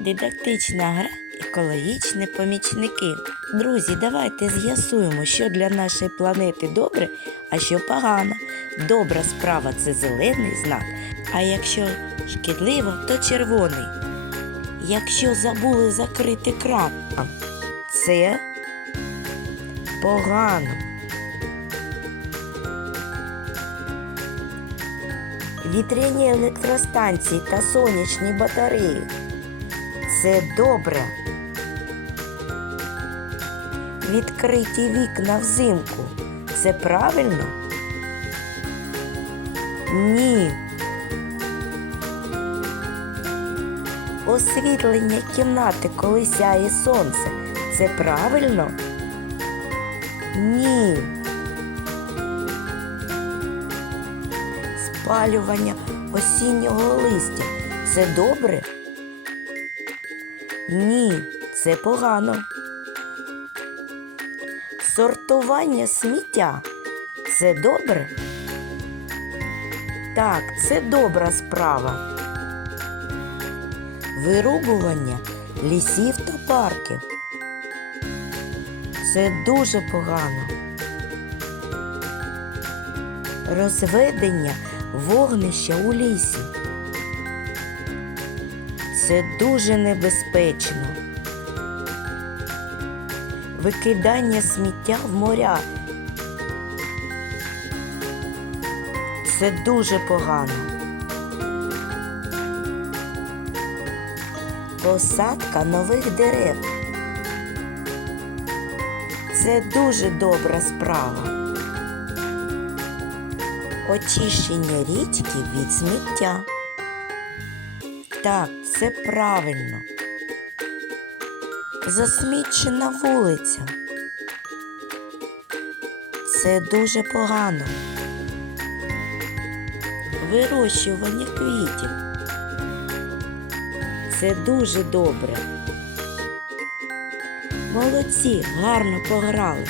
Дидактична гра екологічні помічники. Друзі, давайте з'ясуємо, що для нашої планети добре, а що погано. Добра справа це зелений знак, а якщо шкідливо, то червоний. Якщо забули закрити кран, це погано. Вітряні електростанції та сонячні батареї. Це добре. Відкриті вікна взимку. Це правильно? Ні. Освітлення кімнати, коли сяє сонце. Це правильно? Ні. Спалювання осіннього листя. Це добре? Ні, це погано. Сортування сміття. Це добре? Так, це добра справа. Вирубування лісів та парків. Це дуже погано. Розведення вогнища у лісі. Це дуже небезпечно. Викидання сміття в моря. Це дуже погано. Посадка нових дерев. Це дуже добра справа. Очищення річки від сміття. Так, це правильно. Засмічена вулиця. Це дуже погано. Вирощування квітів. Це дуже добре. Молодці, гарно пограли.